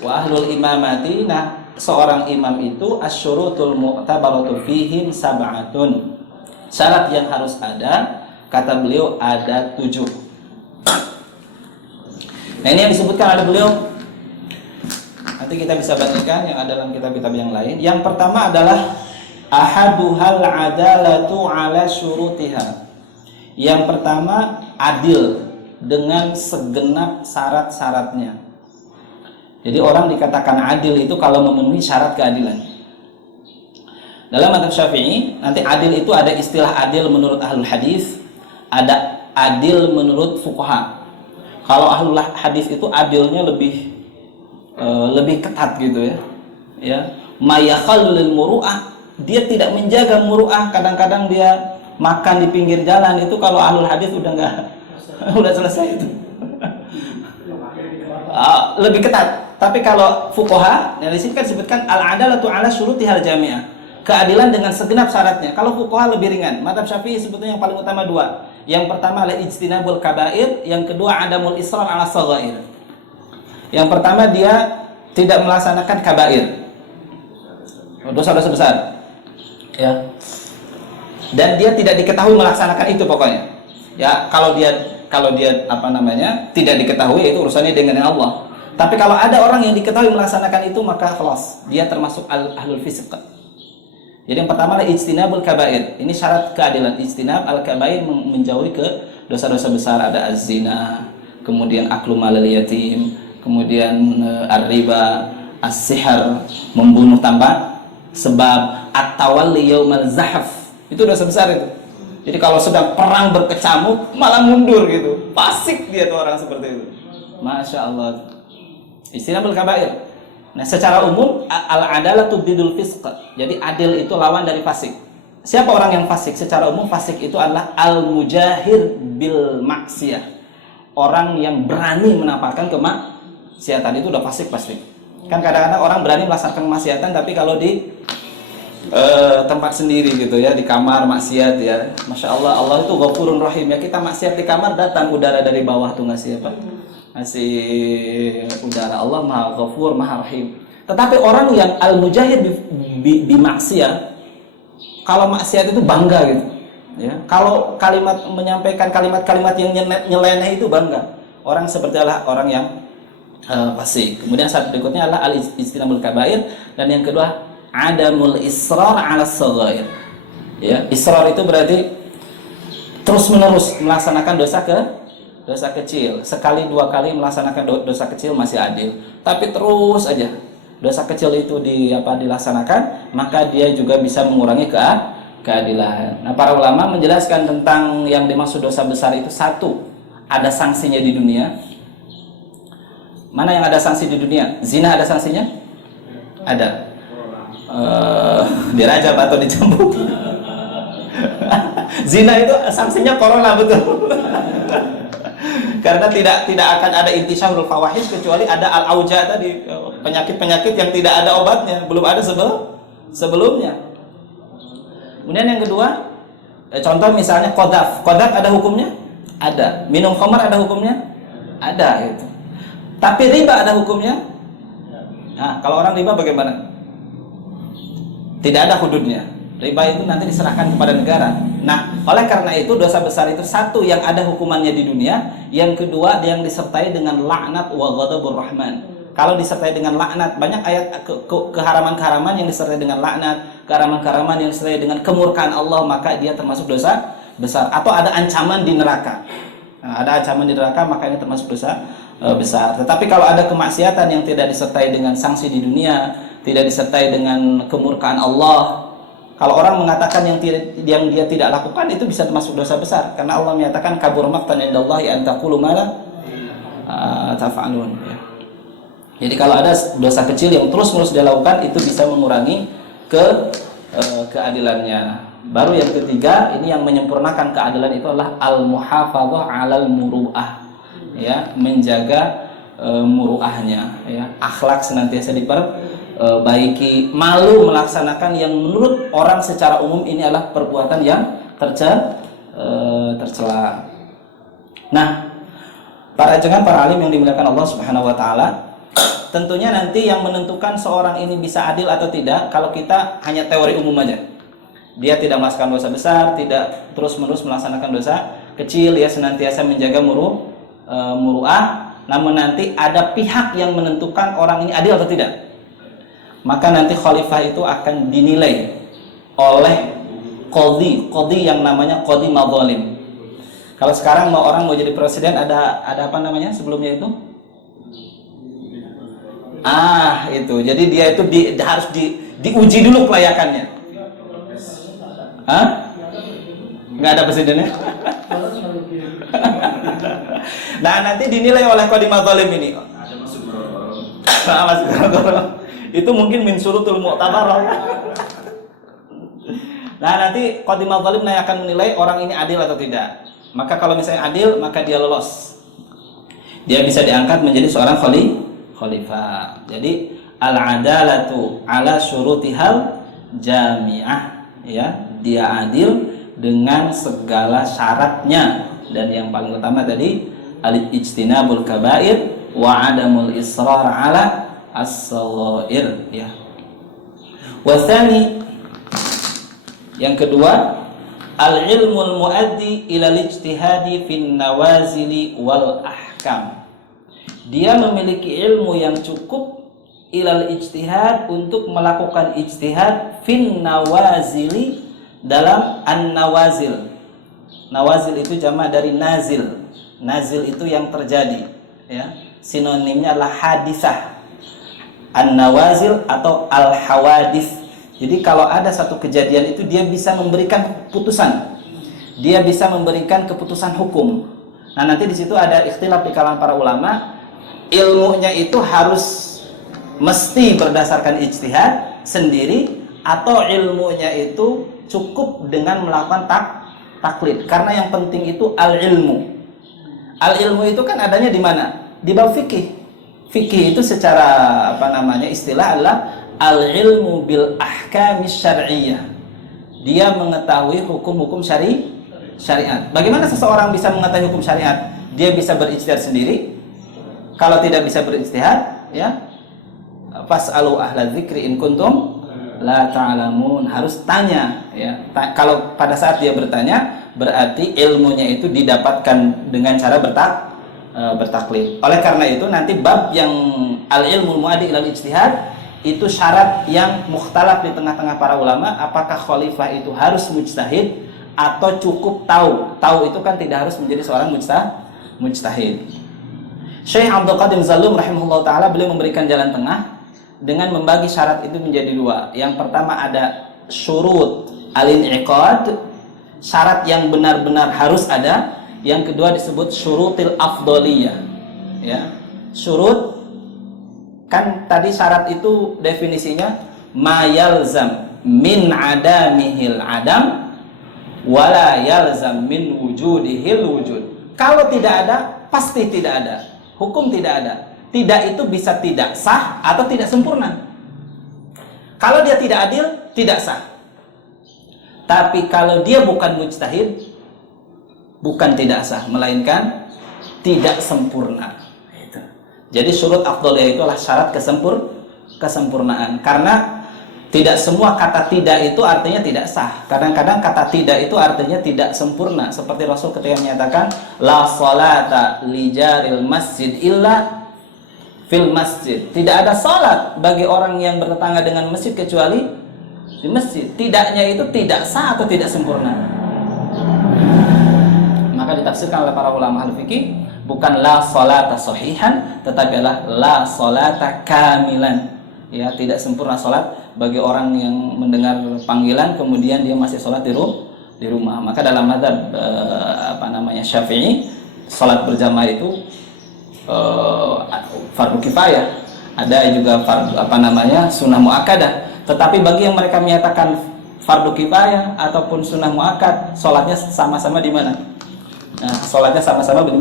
Wa ahlul imamati, nah seorang imam itu asyurutul mu'tabaratu fihim sab'atun. Syarat yang harus ada, kata beliau ada 7. Nah ini yang disebutkan oleh beliau. Nanti kita bisa bandingkan yang ada dalam kitab-kitab yang lain. Yang pertama adalah ahaduhal adalatu ala syurutiha. Yang pertama adil dengan segenap syarat-syaratnya. Jadi orang dikatakan adil itu kalau memenuhi syarat keadilan. Dalam mazhab Syafi'i, nanti adil itu ada istilah adil menurut ahlul hadis, ada adil menurut fuqaha. Kalau ahlul hadis itu adilnya lebih ketat gitu ya. Ya, mayakhallul muru'ah, dia tidak menjaga muru'ah, kadang-kadang dia makan di pinggir jalan itu kalau ahlul hadis udah enggak udah selesai itu. Lebih ketat. Tapi kalau fuqaha, yang di sini kan disebutkan al-adalatu ala syurutihal jami'ah. Keadilan dengan segenap syaratnya. Kalau fuqaha lebih ringan. Mazhab Syafi'i sebetulnya yang paling utama 2. Yang pertama adalah ijtinabul kabair, yang kedua adamul israr ala shaghair. Yang pertama dia tidak melaksanakan kabair. Dosa-dosa besar. Ya. Dan dia tidak diketahui melaksanakan itu pokoknya. Ya, kalau dia tidak diketahui, itu urusannya dengan Allah. Tapi kalau ada orang yang diketahui melaksanakan itu, maka kelas dia termasuk ahlul fisq. Jadi yang pertama adalah ijtinabul kabair. Ini syarat keadilan. Ijtinab al-kabair, menjauhi ke dosa-dosa besar. Ada az-zina, kemudian aklu malal yatim, kemudian ar-riba, as-sihr, membunuh tanpa sebab, at-tawalli yaumal zahf. Itu dosa besar itu. Jadi kalau sedang perang berkecamuk malah mundur gitu. Fasik dia tuh orang seperti itu. Masya Allah. Ijtinabul kabair. Nah, secara umum al-adalatu bidul fisq. Jadi adil itu lawan dari fasik. Siapa orang yang fasik? Secara umum fasik itu adalah al-mujahir bil maksiyah. Orang yang berani menampakkan kemaksiatan, itu udah fasik pasti. Kan kadang-kadang orang berani melaksanakan kemaksiatan, tapi kalau di tempat sendiri gitu ya, di kamar maksiat ya, Masya Allah, Allah itu Ghafurun Rahim ya. Kita maksiat di kamar, datang udara dari bawah tuh ngasih apa? Ngasih udara. Allah Maha Ghafur, Maha Rahim. Tetapi orang yang al-mujahid bi maksiat, kalau maksiat itu bangga gitu ya. Kalau menyampaikan kalimat-kalimat yang nyeleneh itu bangga. Orang seperti orang yang fasik. Kemudian saat berikutnya adalah al-ijtinabul kabair, dan yang kedua adamul israr ala shaghair. Ya, israr itu berarti terus-menerus melaksanakan dosa kecil. Sekali dua kali melaksanakan dosa kecil masih adil. Tapi terus aja dosa kecil itu dilaksanakan, maka dia juga bisa mengurangi keadilan. Nah, para ulama menjelaskan tentang yang dimaksud dosa besar itu, satu, ada sanksinya di dunia. Mana yang ada sanksi di dunia? Zina ada sanksinya? Ada. Dirajam atau dicambuk. Zina itu sanksinya corona, betul. Karena tidak akan ada intisyarul fawahish kecuali ada al-auja tadi, penyakit-penyakit yang tidak ada obatnya, belum ada sebelumnya. Kemudian yang kedua, contoh misalnya qadzaf ada hukumnya? Ada. Minum khamar ada hukumnya? Ada gitu. Tapi riba ada hukumnya? Nah, kalau orang riba bagaimana? Tidak ada hududnya. Riba itu nanti diserahkan kepada negara. Nah, oleh karena itu dosa besar itu, satu, yang ada hukumannya di dunia, yang kedua yang disertai dengan laknat wa ghadabur rahman. Kalau disertai dengan laknat, banyak ayat keharaman-keharaman yang disertai dengan laknat, keharaman-keharaman yang disertai dengan kemurkaan Allah, maka dia termasuk dosa besar. Atau ada ancaman di neraka. Nah, ada ancaman di neraka, maka ini termasuk dosa besar. Tetapi kalau ada kemaksiatan yang tidak disertai dengan sanksi di dunia, tidak disertai dengan kemurkaan Allah, kalau orang mengatakan yang dia tidak lakukan, itu bisa termasuk dosa besar, karena Allah menyatakan kabur maqtan indallahi an taqulu ma la taf'alun. Jadi kalau ada dosa kecil yang terus-menerus dia lakukan, itu bisa mengurangi keadilannya. Baru yang ketiga, ini yang menyempurnakan keadilan itu adalah al-muhafadzah 'alal muru'ah. Ya, menjaga muru'ahnya, ya, akhlak senantiasa diperbaiki, malu melaksanakan yang menurut orang secara umum ini adalah perbuatan yang tercela. Nah, para alim yang dimuliakan Allah Subhanahu wa taala, tentunya nanti yang menentukan seorang ini bisa adil atau tidak, kalau kita hanya teori umum aja. Dia tidak melaksanakan dosa besar, tidak terus-menerus melaksanakan dosa kecil, ya senantiasa menjaga muru'ah, namun nanti ada pihak yang menentukan orang ini adil atau tidak. Maka nanti khalifah itu akan dinilai oleh qadhi yang namanya qadhi madzalim. Kalau sekarang orang mau jadi presiden ada apa namanya sebelumnya itu? Itu. Jadi dia itu harus diuji dulu kelayakannya. Nggak ada presidennya? Nah, nanti dinilai oleh qadhi madzalim ini. Itu mungkin min syurutul mu'tabar. Nah, nanti qadhi madzalim akan menilai orang ini adil atau tidak. Maka kalau misalnya adil, maka dia lolos. Dia bisa diangkat menjadi seorang khalifah. Jadi al-adalatu ala syurutihal jami'ah, ya. Dia adil dengan segala syaratnya, dan yang paling utama tadi al-ijtinabul kabair wa adamul israr ala as-saghair, ya. Wa tsani, yang kedua, al-ilmul muaddi ila al-ijtihadi fin nawazili wal ahkam. Dia memiliki ilmu yang cukup ilal ijtihad, untuk melakukan ijtihad fin nawazili, dalam an-nawazil. Nawazil itu jamak dari nazil. Nazil itu yang terjadi, ya. Sinonimnya adalah hadisah. An-nawazil atau al-hawadis. Jadi kalau ada satu kejadian itu dia bisa memberikan keputusan. Dia bisa memberikan keputusan hukum. Nah, nanti di situ ada ikhtilaf di kalangan para ulama. Ilmunya itu harus mesti berdasarkan ijtihad sendiri, atau ilmunya itu cukup dengan melakukan taklid. Karena yang penting itu al-ilmu. Al-ilmu itu kan adanya di mana? Di bab fikih. Fikih itu secara istilah adalah al-ilmu bil ahkamis syar'iyyah. Dia mengetahui hukum-hukum syariat. Bagaimana seseorang bisa mengetahui hukum syariat? Dia bisa berijtihad sendiri. Kalau tidak bisa berijtihad, ya, fas'alu ahla dzikri in kuntum la ta'lamun, harus tanya, ya. Kalau pada saat dia bertanya, berarti ilmunya itu didapatkan dengan cara bertaklid. Oleh karena itu nanti bab yang al-ilmu muaddi ilal ijtihad itu syarat yang mukhtalaf di tengah-tengah para ulama, apakah khalifah itu harus mujtahid atau cukup tahu. Tahu itu kan tidak harus menjadi seorang mujtahid. Syekh Abdul Qadir Zalum rahimahullah ta'ala, beliau memberikan jalan tengah dengan membagi syarat itu menjadi dua. Yang pertama ada syurut al-in'iqad, syarat yang benar-benar harus ada. Yang kedua disebut syurutil afdoliyah, ya. Syurut kan tadi syarat itu definisinya ma yalzam min adamihil adam wala yalzam min wujudihil wujud. Kalau tidak ada, pasti tidak ada. Hukum tidak ada. Tidak itu bisa tidak sah atau tidak sempurna. Kalau dia tidak adil, tidak sah. Tapi kalau dia bukan mujtahid, bukan tidak sah, melainkan tidak sempurna. Jadi syurut afdoliyah itulah syarat kesempurnaan. Karena tidak semua kata tidak itu artinya tidak sah. Kadang-kadang kata tidak itu artinya tidak sempurna. Seperti Rasul ketika menyatakan la salata li jaril masjid illa fil masjid. Tidak ada salat bagi orang yang bertetangga dengan masjid kecuali di masjid. Tidaknya itu tidak sah atau tidak sempurna. Maka ditafsirkan oleh para ulama ahli fikih, bukan la salata sahihan, tetapi adalah la salata kamilan. Ya, tidak sempurna salat bagi orang yang mendengar panggilan kemudian dia masih salat di rumah. Maka dalam mazhab Syafi'i, salat berjamaah itu fardu kifayah. Ada juga sunnah muakkadah. Tetapi bagi yang mereka menyatakan fardu kifayah ataupun sunnah muakkad, salatnya sama-sama di mana? Nah, salatnya sama-sama di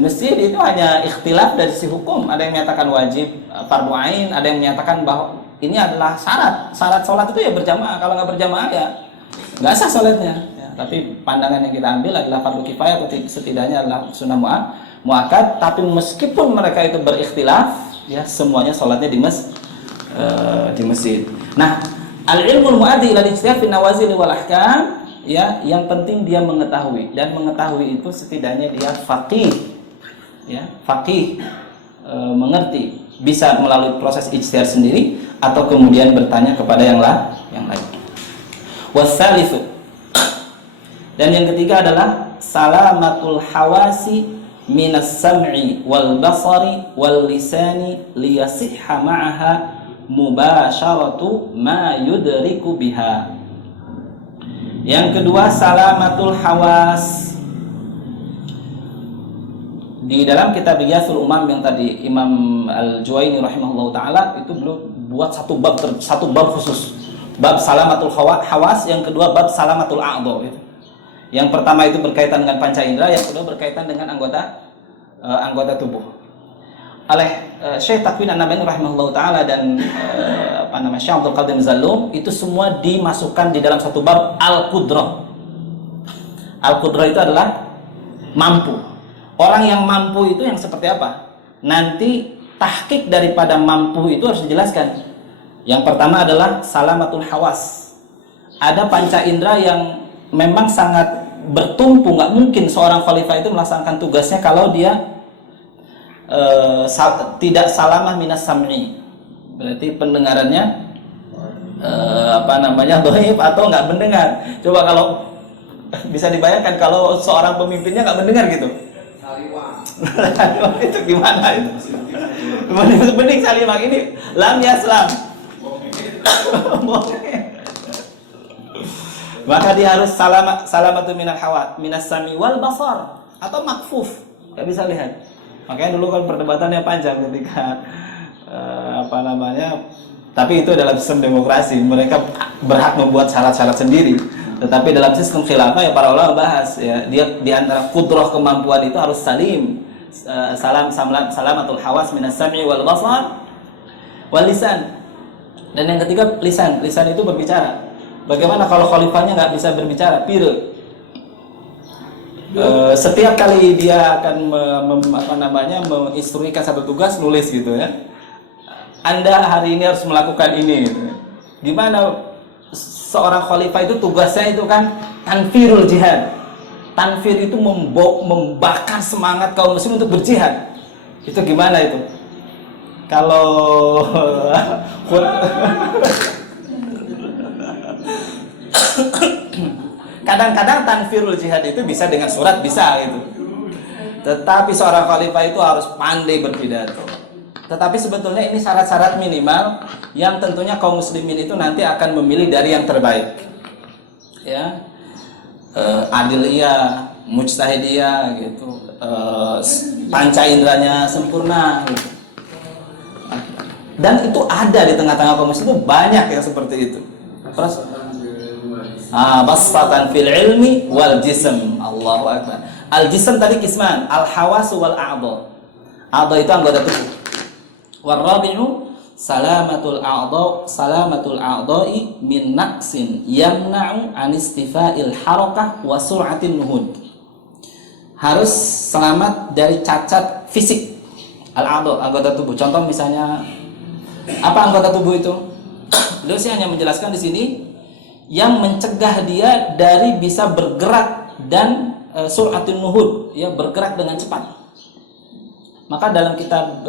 masjid itu hanya ikhtilaf dari sisi hukum. Ada yang menyatakan wajib fardu ain, ada yang menyatakan bahwa ini adalah syarat salat itu ya berjamaah. Kalau nggak berjamaah ya nggak sah salatnya. Ya, tapi pandangan yang kita ambil adalah fardu kifayah atau setidaknya adalah sunnah muakkad. Tapi meskipun mereka itu berikhtilaf, Ya, semuanya sholatnya di masjid. Nah, al-ilmul muaddi ila ijtihad fi nawazil wal ahkam, ya, yang penting dia mengetahui, dan mengetahui itu setidaknya dia faqih. Ya, faqih, mengerti, bisa melalui proses ijtihad sendiri atau kemudian bertanya kepada yang lain. Wassalisu, dan yang ketiga adalah salamatul hawasi minas sam'i wal basari wal lisani liyasihha ma'aha mubasharatu ma yudriku biha. Yang kedua, salamatul hawas. Di dalam kitab Ghiyathul Umam yang tadi Imam Al-Juwaini rahimahullah ta'ala itu beliau buat satu bab khusus, bab salamatul hawas. Yang kedua bab salamatul a'dha. Yang pertama itu berkaitan dengan panca indera, yang kedua berkaitan dengan anggota tubuh. Oleh Syekh Taqwi An-Nabhani rahimahullah taala dan Syekh Abdul Qadir Zallum, itu semua dimasukkan di dalam satu bab al-qudrah. Al-qudrah itu adalah mampu. Orang yang mampu itu yang seperti apa? Nanti tahqiq daripada mampu itu harus dijelaskan. Yang pertama adalah salamatul hawas. Ada panca indera yang memang sangat bertumpu, nggak mungkin seorang khalifah itu melaksanakan tugasnya kalau dia tidak salamah minas sam'i. Berarti pendengarannya dhaif atau nggak mendengar. Coba kalau bisa dibayangkan kalau seorang pemimpinnya nggak mendengar gitu. Itu gimana itu? Bening salimah ini lam yaslam. Maka dia harus salamatu minal hawat, minas sami wal basar, atau makfuf, nggak bisa lihat. Makanya dulu kan perdebatannya panjang ketika tapi itu dalam sistem demokrasi, mereka berhak membuat syarat-syarat sendiri. Tetapi dalam sistem khilafah ya para ulama bahas, ya, dia di antara qudrah kemampuan itu harus salim, salamatul hawas minas sami wal basar wal lisan. Dan yang ketiga lisan itu berbicara. Bagaimana kalau khalifahnya nggak bisa berbicara? Pire. Setiap kali dia akan menginstruksikan satu tugas, nulis gitu ya. Anda hari ini harus melakukan ini. Gitu. Gimana seorang khalifah itu tugasnya itu kan tanfirul jihad. Tanfir itu membakar semangat kaum muslim untuk berjihad. Itu gimana itu? Kalau kadang-kadang tanfirul jihad itu bisa dengan surat, bisa gitu. Tetapi seorang khalifah itu harus pandai berpidato. Tetapi sebetulnya ini syarat-syarat minimal yang tentunya kaum muslimin itu nanti akan memilih dari yang terbaik. Ya. Adil iya, mujtahid iya gitu. Panca inderanya sempurna gitu. Dan itu ada di tengah-tengah kaum muslim itu banyak yang seperti itu. Terus basatan fil ilmi wal jism. Allahu akbar. Al jism tadi kisman, al hawasu wal a'dha. A'dha itu anggota tubuh. Wal rabi'u salamatul a'dha'i min naqsin yamna'u an istifa'il harakah wa sur'atin nuhud. Harus selamat dari cacat fisik. Al a'dha, anggota tubuh. Contoh misalnya apa anggota tubuh itu? Beliau sih hanya menjelaskan di sini yang mencegah dia dari bisa bergerak dan sur'atun nuhud, ya, bergerak dengan cepat. Maka dalam kitab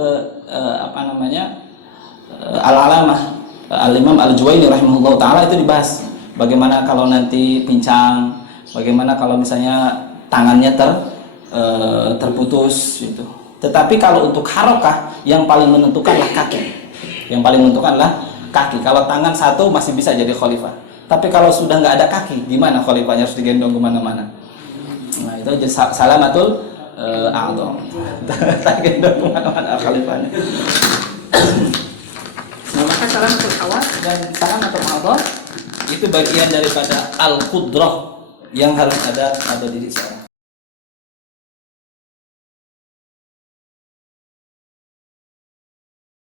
Al-Alamah Al-Imam Al-Juwaini rahimahullah ta'ala itu dibahas bagaimana kalau nanti pincang, bagaimana kalau misalnya tangannya terputus gitu. Tetapi kalau untuk harokah yang paling menentukanlah kaki. Yang paling menentukanlah kaki. Kalau tangan satu masih bisa jadi khalifah. Tapi kalau sudah nggak ada kaki, gimana khalifahnya, harus digendong kemana-mana. Nah itu salamatul a'dha. Gendong kemana-mana khalifahnya. Nah maka salamatul hawas dan salamatul a'dha itu bagian daripada al-qudrah yang harus ada pada diri seorang.